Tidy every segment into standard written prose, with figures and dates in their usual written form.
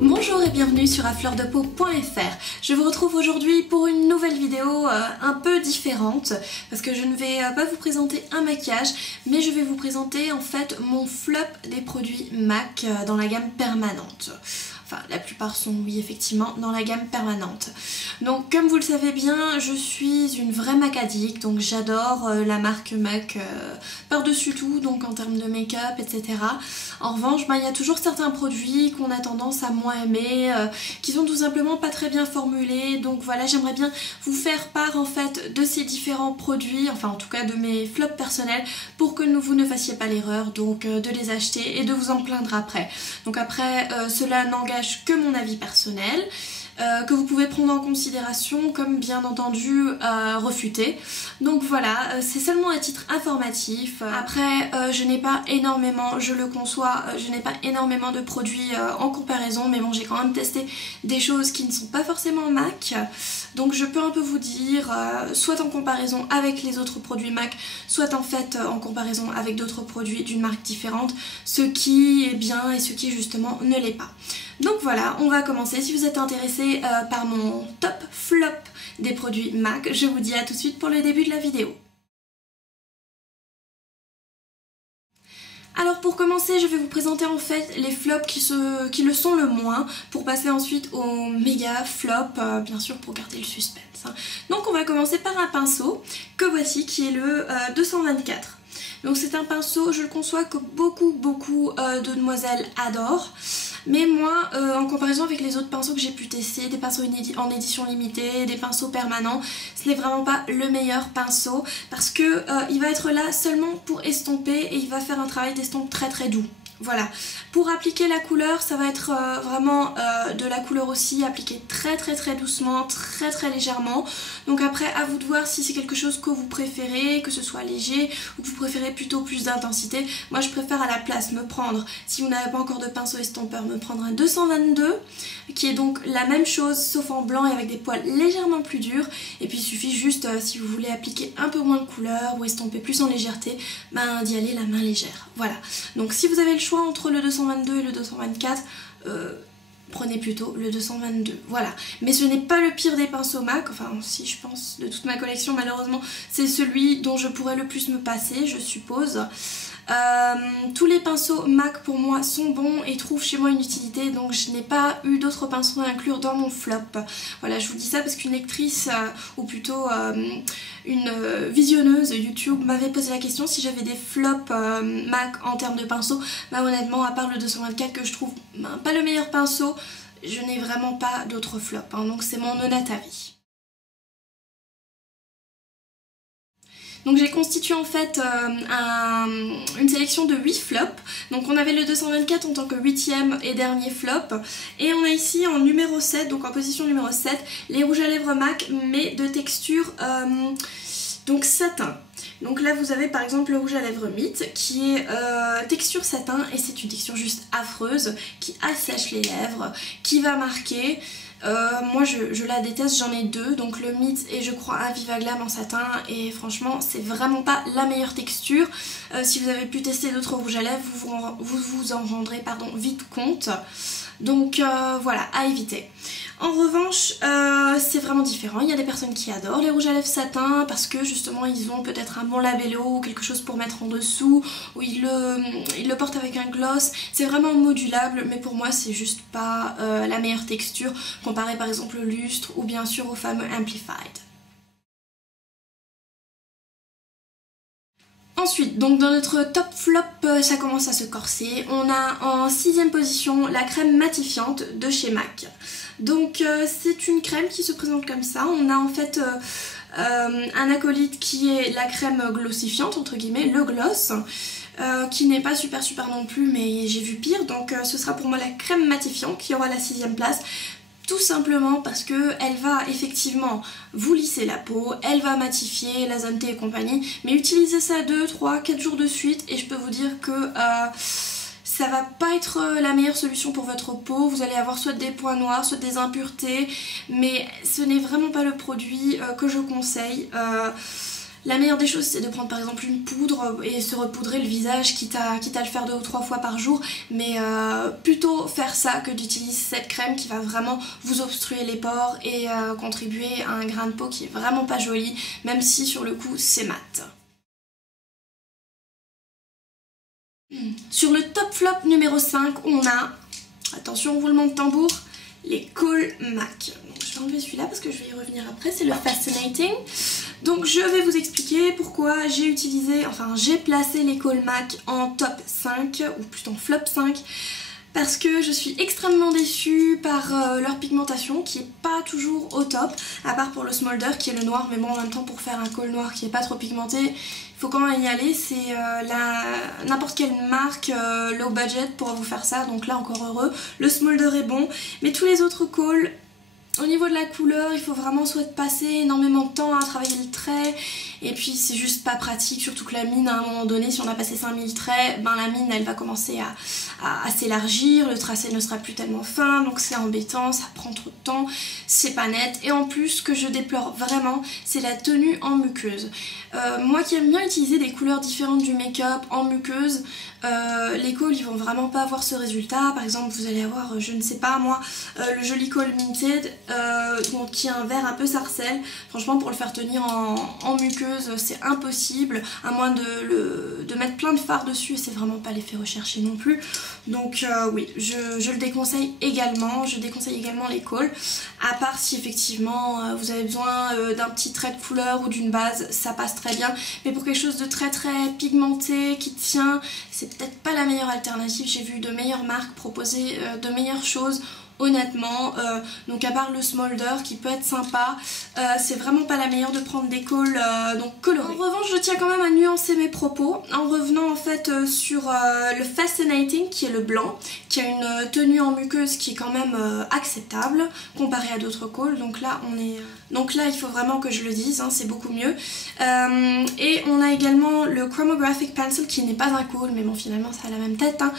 Bonjour et bienvenue sur afleurdepeau.fr. Je vous retrouve aujourd'hui pour une nouvelle vidéo un peu différente parce que je ne vais pas vous présenter un maquillage mais je vais vous présenter en fait mon flop des produits MAC dans la gamme permanente. Enfin, la plupart sont, oui, effectivement, dans la gamme permanente. Donc, comme vous le savez bien, je suis une vraie MAC addict. Donc, j'adore la marque MAC par-dessus tout, donc en termes de make-up, etc. En revanche, il y a toujours certains produits qu'on a tendance à moins aimer, qui sont tout simplement pas très bien formulés. Donc, voilà, j'aimerais bien vous faire part, en fait, de ces différents produits, enfin, en tout cas, de mes flops personnels, pour que vous ne fassiez pas l'erreur, donc, de les acheter et de vous en plaindre après. Donc, après, cela n'engage que mon avis personnel, que vous pouvez prendre en considération comme bien entendu refuter. Donc voilà, c'est seulement à titre informatif. Après, je n'ai pas énormément, je le conçois, je n'ai pas énormément de produits en comparaison, mais bon, j'ai quand même testé des choses qui ne sont pas forcément MAC. Donc je peux un peu vous dire, soit en comparaison avec les autres produits MAC, soit en fait en comparaison avec d'autres produits d'une marque différente, ce qui est bien et ce qui justement ne l'est pas. Donc voilà, on va commencer. Si vous êtes intéressé par mon top flop des produits MAC, je vous dis à tout de suite pour le début de la vidéo. Alors pour commencer, je vais vous présenter en fait les flops qui le sont le moins, pour passer ensuite au méga flop, bien sûr pour garder le suspense. Donc on va commencer par un pinceau que voici, qui est le 224. Donc c'est un pinceau, je le conçois, que beaucoup de demoiselles adorent. Mais moi, en comparaison avec les autres pinceaux que j'ai pu tester, des pinceaux en édition limitée, des pinceaux permanents, ce n'est vraiment pas le meilleur pinceau parce que il va être là seulement pour estomper et il va faire un travail d'estompe très doux. Voilà, pour appliquer la couleur, ça va être vraiment de la couleur aussi appliquée très doucement, très légèrement. Donc après, à vous de voir si c'est quelque chose que vous préférez, que ce soit léger ou que vous préférez plutôt plus d'intensité. Moi je préfère à la place me prendre, si vous n'avez pas encore de pinceau estompeur, me prendre un 222 qui est donc la même chose sauf en blanc et avec des poils légèrement plus durs. Et puis il suffit juste, si vous voulez appliquer un peu moins de couleur ou estomper plus en légèreté, d'y aller la main légère. Voilà, donc si vous avez le choix entre le 222 et le 224, prenez plutôt le 222, voilà. Mais ce n'est pas le pire des pinceaux MAC, enfin si, je pense, de toute ma collection, malheureusement c'est celui dont je pourrais le plus me passer, je suppose. Tous les pinceaux MAC pour moi sont bons et trouvent chez moi une utilité, donc je n'ai pas eu d'autres pinceaux à inclure dans mon flop. Voilà, je vous dis ça parce qu'une lectrice, ou plutôt une visionneuse YouTube m'avait posé la question si j'avais des flops MAC en termes de pinceaux. Honnêtement, à part le 224 que je trouve pas le meilleur pinceau, je n'ai vraiment pas d'autres flops, donc c'est mon honnête avis. Donc j'ai constitué en fait une sélection de 8 flops. Donc on avait le 224 en tant que 8e et dernier flop. Et on a ici en numéro 7, donc en position numéro 7, les rouges à lèvres MAC mais de texture donc satin. Donc là vous avez par exemple le rouge à lèvres Mythe qui est texture satin et c'est une texture juste affreuse qui assèche les lèvres, qui va marquer. Moi je la déteste, j'en ai deux, donc le Mythe et je crois un Viva Glam en satin, et franchement c'est vraiment pas la meilleure texture. Si vous avez pu tester d'autres rouges à lèvres, vous en rendrez vite compte. Donc voilà, à éviter. En revanche, c'est vraiment différent. Il y a des personnes qui adorent les rouges à lèvres satin parce que justement ils ont peut-être un bon labello ou quelque chose pour mettre en dessous, ou ils le portent avec un gloss. C'est vraiment modulable, mais pour moi c'est juste pas la meilleure texture comparée par exemple au lustre ou bien sûr au fameux Amplified. Ensuite, donc dans notre top flop, ça commence à se corser. On a en 6e position la crème matifiante de chez MAC. Donc c'est une crème qui se présente comme ça. On a en fait un acolyte qui est la crème glossifiante, entre guillemets, le gloss. Qui n'est pas super non plus, mais j'ai vu pire. Donc ce sera pour moi la crème matifiante qui aura la 6e place. Tout simplement parce que elle va effectivement vous lisser la peau, elle va matifier la zone T et compagnie, mais utilisez ça 2, 3, 4 jours de suite et je peux vous dire que ça va pas être la meilleure solution pour votre peau. Vous allez avoir soit des points noirs, soit des impuretés, mais ce n'est vraiment pas le produit que je conseille. La meilleure des choses, c'est de prendre par exemple une poudre et se repoudrer le visage, quitte à le faire 2 ou 3 fois par jour, mais plutôt faire ça que d'utiliser cette crème qui va vraiment vous obstruer les pores et contribuer à un grain de peau qui est vraiment pas joli, même si sur le coup c'est mat. Sur le top flop numéro 5, on a, attention roulement de tambour, les Kohl MAC. Donc, je vais enlever celui-là parce que je vais y revenir après, c'est le Fascinating. Donc je vais vous expliquer pourquoi j'ai placé les Kohl MAC en top 5, ou plutôt en flop 5. Parce que je suis extrêmement déçue par leur pigmentation qui est pas toujours au top, à part pour le Smolder qui est le noir, mais bon en même temps pour faire un Kohl noir qui est pas trop pigmenté, il faut quand même y aller, c'est n'importe quelle marque low budget pourra vous faire ça, donc là encore heureux. Le Smolder est bon, mais tous les autres Kohl, au niveau de la couleur, il faut vraiment soit passer énormément de temps à travailler le trait, et puis c'est juste pas pratique, surtout que la mine à un moment donné, si on a passé 5000 traits, ben la mine elle va commencer à s'élargir, le tracé ne sera plus tellement fin, donc c'est embêtant, ça prend trop de temps, c'est pas net. Et en plus, ce que je déplore vraiment, c'est la tenue en muqueuse. Moi qui aime bien utiliser des couleurs différentes du make-up en muqueuse, les Kohl ils vont vraiment pas avoir ce résultat. Par exemple vous allez avoir, je ne sais pas moi, le joli Kohl Minted qui est un vert un peu sarcelle. Franchement pour le faire tenir en muqueuse c'est impossible, à moins de mettre plein de fard dessus, et c'est vraiment pas l'effet recherché non plus. Donc oui, je le déconseille également. Je déconseille également les Kohl, à part si effectivement vous avez besoin d'un petit trait de couleur ou d'une base, ça passe très bien. Mais pour quelque chose de très pigmenté, qui tient, c'est peut-être pas la meilleure alternative. J'ai vu de meilleures marques proposer de meilleures choses. Honnêtement, donc à part le Smolder qui peut être sympa, c'est vraiment pas la meilleure de prendre des Kohl donc colorés. En revanche, je tiens quand même à nuancer mes propos en revenant en fait sur le Fascinating qui est le blanc, qui a une tenue en muqueuse qui est quand même acceptable comparé à d'autres Kohl. Donc là il faut vraiment que je le dise, hein, c'est beaucoup mieux. Et on a également le Chromographic Pencil qui n'est pas un Kohl, mais bon finalement ça a la même tête, hein.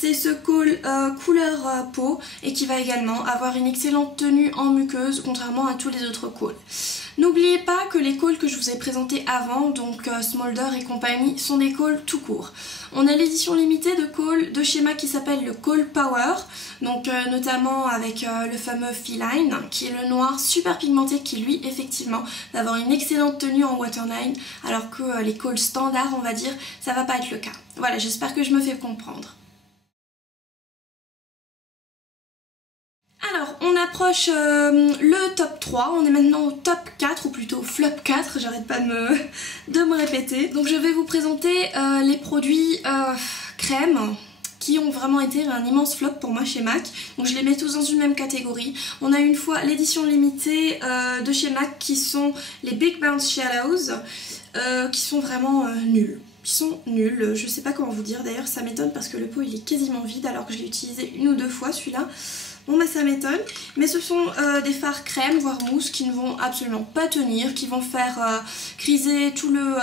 C'est ce Kohl couleur peau et qui va également avoir une excellente tenue en muqueuse contrairement à tous les autres Kohl. N'oubliez pas que les Kohl que je vous ai présentés avant, donc Smolder et compagnie, sont des Kohl tout court. On a l'édition limitée de Kohl de chez MAC qui s'appelle le Kohl Power, donc notamment avec le fameux Feline qui est le noir super pigmenté qui lui effectivement va avoir une excellente tenue en waterline, alors que les Kohl standards on va dire ça va pas être le cas. Voilà, j'espère que je me fais comprendre. Alors, on approche le top 3, on est maintenant au top 4, ou plutôt flop 4, j'arrête pas de me répéter. Donc je vais vous présenter les produits crème qui ont vraiment été un immense flop pour moi chez MAC. Donc je les mets tous dans une même catégorie. On a une fois l'édition limitée de chez MAC qui sont les Big Bounce Shadows, qui sont vraiment nuls. Ils sont nuls, je sais pas comment vous dire, d'ailleurs ça m'étonne parce que le pot il est quasiment vide alors que je l'ai utilisé 1 ou 2 fois celui-là. Bon bah ça m'étonne, mais ce sont des fards crème voire mousse qui ne vont absolument pas tenir, qui vont faire criser tout le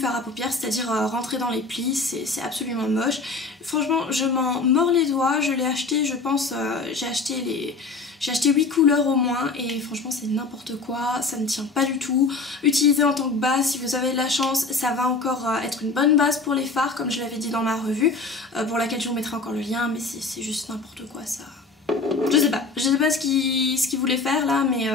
fard à paupières, c'est-à-dire rentrer dans les plis, c'est absolument moche. Franchement je m'en mords les doigts, je l'ai acheté, je pense, j'ai acheté 8 couleurs au moins et franchement c'est n'importe quoi, ça ne tient pas du tout. Utilisé en tant que base, si vous avez de la chance, ça va encore être une bonne base pour les fards comme je l'avais dit dans ma revue, pour laquelle je vous mettrai encore le lien, mais c'est juste n'importe quoi ça. Je sais pas ce qu'ils voulaient faire là, mais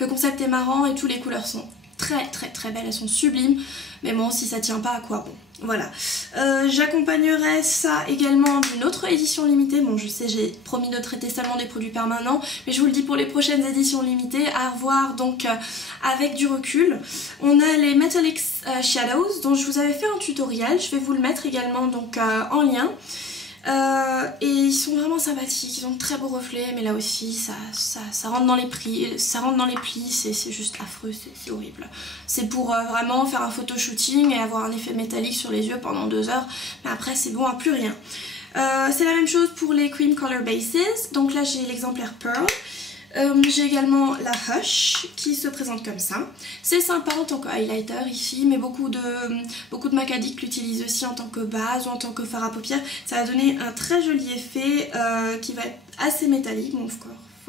le concept est marrant et toutes les couleurs sont très belles, elles sont sublimes, mais bon si ça tient pas à quoi bon. Voilà, j'accompagnerai ça également d'une autre édition limitée. Bon je sais j'ai promis de traiter seulement des produits permanents, mais je vous le dis pour les prochaines éditions limitées, à revoir donc avec du recul. On a les Metallic Shadows dont je vous avais fait un tutoriel, je vais vous le mettre également donc en lien. Et ils sont vraiment sympathiques, ils ont de très beaux reflets, mais là aussi ça rentre dans les plis, c'est juste affreux, c'est horrible. C'est pour vraiment faire un photo shooting et avoir un effet métallique sur les yeux pendant 2 heures, mais après c'est bon à plus rien. C'est la même chose pour les Cream Color Bases, donc là j'ai l'exemplaire Pearl. J'ai également la Hush qui se présente comme ça. C'est sympa en tant que highlighter ici, mais beaucoup de MAC Addict l'utilisent aussi en tant que base ou en tant que fard à paupières. Ça va donner un très joli effet qui va être assez métallique. Bon,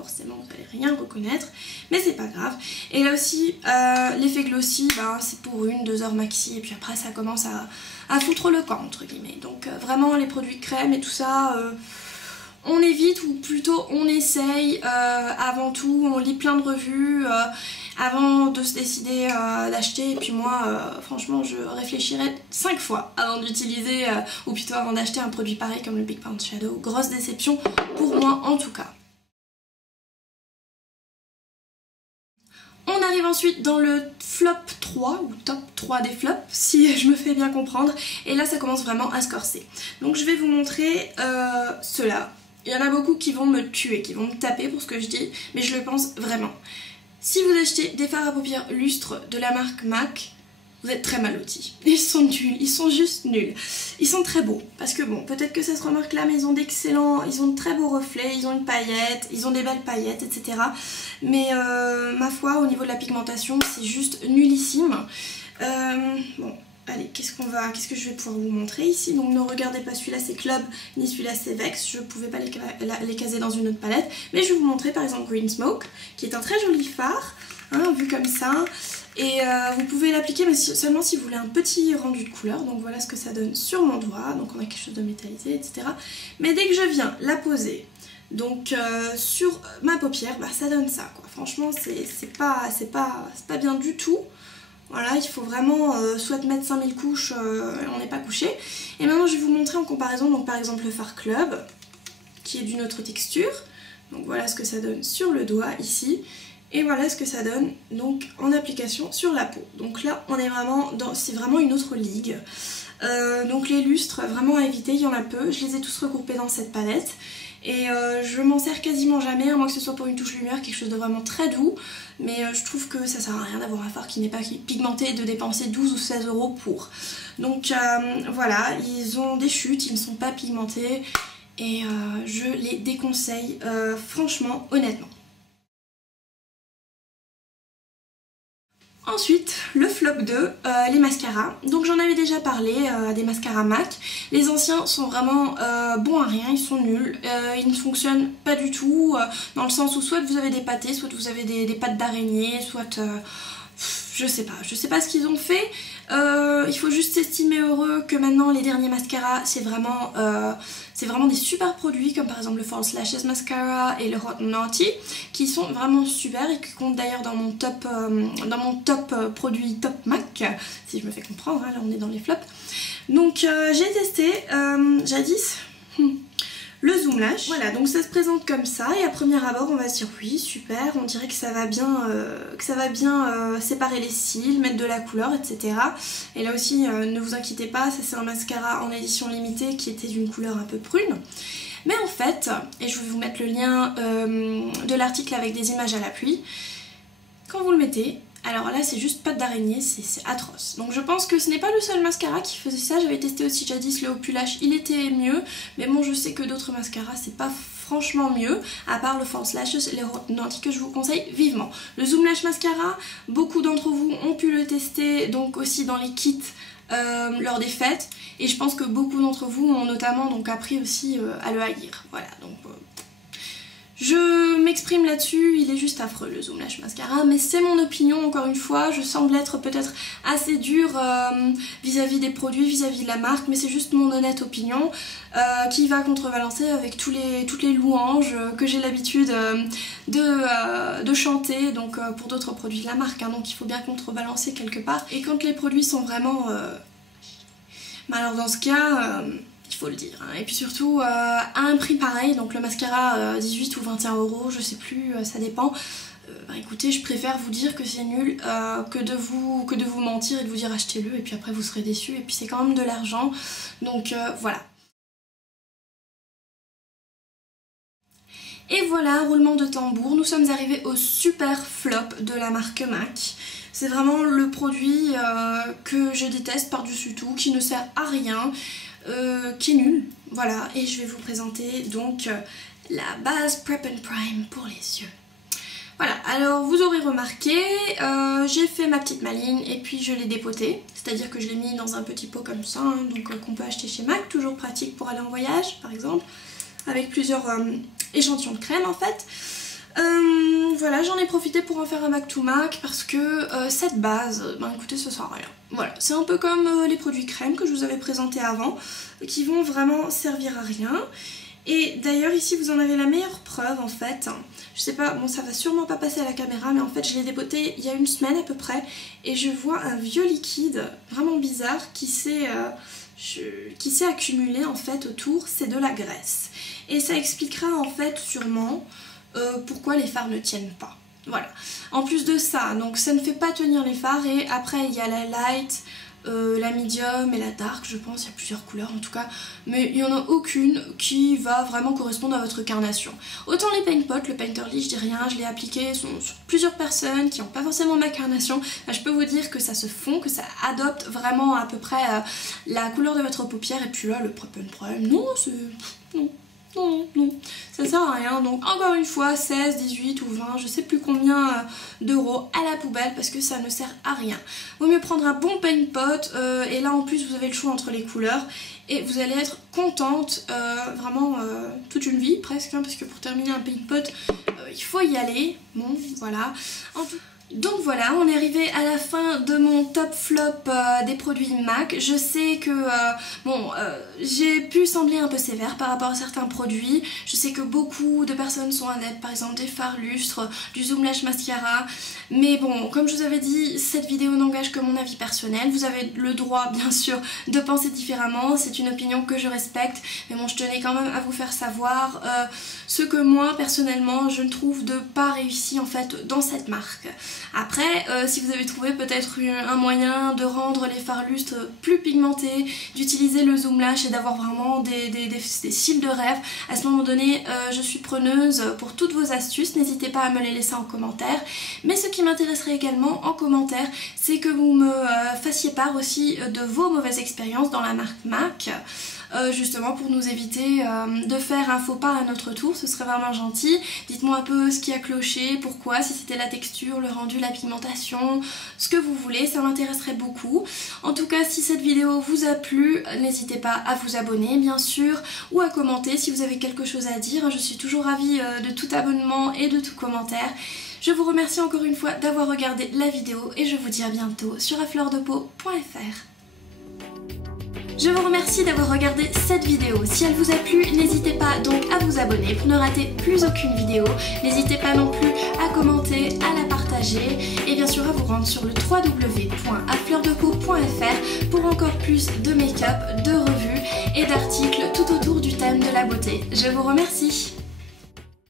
forcément vous n'allez rien reconnaître, mais c'est pas grave. Et là aussi, l'effet glossy, c'est pour 1-2 heures maxi, et puis après ça commence à foutre le camp entre guillemets. Donc vraiment les produits crème et tout ça, on évite, ou plutôt on essaye avant tout, on lit plein de revues avant de se décider d'acheter. Et puis moi franchement je réfléchirais 5 fois avant d'utiliser ou plutôt avant d'acheter un produit pareil comme le Big Pound Shadow. Grosse déception pour moi en tout cas. On arrive ensuite dans le flop 3 ou top 3 des flops si je me fais bien comprendre, et là ça commence vraiment à se corser. Donc je vais vous montrer ceux-là. Il y en a beaucoup qui vont me tuer, qui vont me taper pour ce que je dis, mais je le pense vraiment. Si vous achetez des fards à paupières lustres de la marque MAC, vous êtes très mal lotis. Ils sont nuls, ils sont juste nuls. Ils sont très beaux, parce que bon, peut-être que ça se remarque là, mais ils ont d'excellents, ils ont de très beaux reflets, ils ont une paillette, ils ont des belles paillettes, etc. Mais ma foi, au niveau de la pigmentation, c'est juste nullissime. Bon, allez, qu'est-ce que je vais pouvoir vous montrer ici? Donc ne regardez pas celui-là, c'est Club, ni celui-là, c'est Vex. Je ne pouvais pas les caser dans une autre palette. Mais je vais vous montrer par exemple Green Smoke, qui est un très joli fard, hein, vu comme ça. Et vous pouvez l'appliquer mais seulement si vous voulez un petit rendu de couleur. Donc voilà ce que ça donne sur mon doigt. Donc on a quelque chose de métallisé, etc. Mais dès que je viens la poser donc sur ma paupière, ça donne ça, quoi. Franchement c'est pas bien du tout. Voilà, il faut vraiment soit mettre 5000 couches, on n'est pas couché. Et maintenant je vais vous montrer en comparaison, donc par exemple le fard Club, qui est d'une autre texture. Donc voilà ce que ça donne sur le doigt ici. Et voilà ce que ça donne donc en application sur la peau. Donc là on est vraiment dans, c'est vraiment une autre ligue. Donc les lustres vraiment à éviter, il y en a peu. Je les ai tous regroupés dans cette palette. Et je m'en sers quasiment jamais, à moins que ce soit pour une touche lumière, quelque chose de vraiment très doux. Mais je trouve que ça sert à rien d'avoir un fard qui n'est pas pigmenté et de dépenser 12 ou 16 € pour. Donc voilà, ils ont des chutes, ils ne sont pas pigmentés. Et je les déconseille franchement, honnêtement. Ensuite, le flop 2, les mascaras. Donc j'en avais déjà parlé, des mascaras MAC. Les anciens sont vraiment bons à rien, ils sont nuls. Ils ne fonctionnent pas du tout, dans le sens où soit vous avez des pâtés, soit vous avez des pattes d'araignée, soit... je sais pas ce qu'ils ont fait. Il faut juste s'estimer heureux que maintenant les derniers mascaras c'est vraiment des super produits, comme par exemple le False Lashes Mascara et le Hot Naughty, qui sont vraiment super et qui comptent d'ailleurs dans mon top produit top MAC, si je me fais comprendre, hein, là on est dans les flops. Donc j'ai testé jadis le Zoom Lash. Voilà, donc ça se présente comme ça et à premier abord on va se dire oui super, on dirait que ça va bien, séparer les cils, mettre de la couleur, etc. Et là aussi ne vous inquiétez pas, ça c'est un mascara en édition limitée qui était d'une couleur un peu prune. Mais en fait, et je vais vous mettre le lien de l'article avec des images à l'appui, quand vous le mettez, alors là c'est juste patte d'araignée, c'est atroce. Donc je pense que ce n'est pas le seul mascara qui faisait ça, j'avais testé aussi jadis le Opulash, il était mieux. Mais bon, je sais que d'autres mascaras c'est pas franchement mieux, à part le False Lashes et les Hot Naughty que je vous conseille vivement. Le Zoom Lash Mascara, beaucoup d'entre vous ont pu le tester, donc aussi dans les kits lors des fêtes. Et je pense que beaucoup d'entre vous ont notamment donc appris aussi à le haïr. Voilà, donc... je m'exprime là-dessus, il est juste affreux le Zoom Lash Mascara, mais c'est mon opinion encore une fois, je semble être peut-être assez dure vis-à-vis des produits, vis-à-vis de la marque, mais c'est juste mon honnête opinion qui va contrebalancer avec toutes les louanges que j'ai l'habitude de chanter donc pour d'autres produits de la marque, hein, donc il faut bien contrebalancer quelque part. Et quand les produits sont vraiment... alors dans ce cas... il faut le dire, hein. Et puis surtout à un prix pareil, donc le mascara 18 ou 21 €, je sais plus, ça dépend. Écoutez, je préfère vous dire que c'est nul que de vous mentir et de vous dire achetez-le et puis après vous serez déçus, et puis c'est quand même de l'argent, donc voilà. Et voilà, roulement de tambour, nous sommes arrivés au super flop de la marque MAC. C'est vraiment le produit que je déteste par-dessus tout, qui ne sert à rien. Qui est nul, voilà, et je vais vous présenter donc la base Prep and Prime pour les yeux. Voilà, alors vous aurez remarqué, j'ai fait ma petite maligne et puis je l'ai dépotée, c'est-à-dire que je l'ai mis dans un petit pot comme ça, hein, donc qu'on peut acheter chez MAC, toujours pratique pour aller en voyage par exemple, avec plusieurs échantillons de crème en fait. Voilà, j'en ai profité pour en faire un back to MAC parce que cette base, ben écoutez, ça sert à rien. Voilà, c'est un peu comme les produits crème que je vous avais présentés avant, qui vont vraiment servir à rien. Et d'ailleurs ici vous en avez la meilleure preuve en fait. Je sais pas, bon ça va sûrement pas passer à la caméra, mais en fait je l'ai dépoté il y a une semaine à peu près et je vois un vieux liquide vraiment bizarre qui s'est accumulé en fait autour, c'est de la graisse. Et ça expliquera en fait sûrement pourquoi les fards ne tiennent pas. Voilà. En plus de ça, donc ça ne fait pas tenir les fards et après il y a la light, la medium et la dark, je pense, il y a plusieurs couleurs en tout cas, mais il n'y en a aucune qui va vraiment correspondre à votre carnation. Autant les paint pot, le Painterly, je dis rien, je l'ai appliqué sur plusieurs personnes qui n'ont pas forcément ma carnation, là, je peux vous dire que ça se fond, que ça adopte vraiment à peu près la couleur de votre paupière, et puis là le problème, non, c'est... non, ça sert à rien. Donc encore une fois 16, 18 ou 20, je sais plus combien d'euros à la poubelle parce que ça ne sert à rien. Vaut mieux prendre un bon paint pot et là en plus vous avez le choix entre les couleurs et vous allez être contente vraiment toute une vie presque hein, parce que pour terminer un paint pot il faut y aller. Bon voilà. Donc voilà, on est arrivé à la fin de mon top flop des produits MAC. Je sais que j'ai pu sembler un peu sévère par rapport à certains produits. Je sais que beaucoup de personnes sont adeptes par exemple des fards lustres, du Zoom Lash Mascara. Mais bon, comme je vous avais dit, cette vidéo n'engage que mon avis personnel. Vous avez le droit bien sûr de penser différemment, c'est une opinion que je respecte. Mais bon, je tenais quand même à vous faire savoir ce que moi personnellement je ne trouve de pas réussi en fait dans cette marque. Après, si vous avez trouvé peut-être un moyen de rendre les fards lustres plus pigmentés, d'utiliser le Zoom Lash et d'avoir vraiment des cils de rêve, à ce moment donné, je suis preneuse pour toutes vos astuces. N'hésitez pas à me les laisser en commentaire. Mais ce qui m'intéresserait également en commentaire, c'est que vous me fassiez part aussi de vos mauvaises expériences dans la marque MAC. Justement pour nous éviter de faire un faux pas à notre tour, ce serait vraiment gentil. Dites-moi un peu ce qui a cloché, pourquoi, si c'était la texture, le rendu, la pigmentation, ce que vous voulez, ça m'intéresserait beaucoup. En tout cas, si cette vidéo vous a plu, n'hésitez pas à vous abonner bien sûr, ou à commenter si vous avez quelque chose à dire. Je suis toujours ravie de tout abonnement et de tout commentaire. Je vous remercie encore une fois d'avoir regardé la vidéo et je vous dis à bientôt sur afleurdepeau.fr. Je vous remercie d'avoir regardé cette vidéo. Si elle vous a plu, n'hésitez pas donc à vous abonner pour ne rater plus aucune vidéo. N'hésitez pas non plus à commenter, à la partager et bien sûr à vous rendre sur le www.afleurdepeau.fr pour encore plus de make-up, de revues et d'articles tout autour du thème de la beauté. Je vous remercie.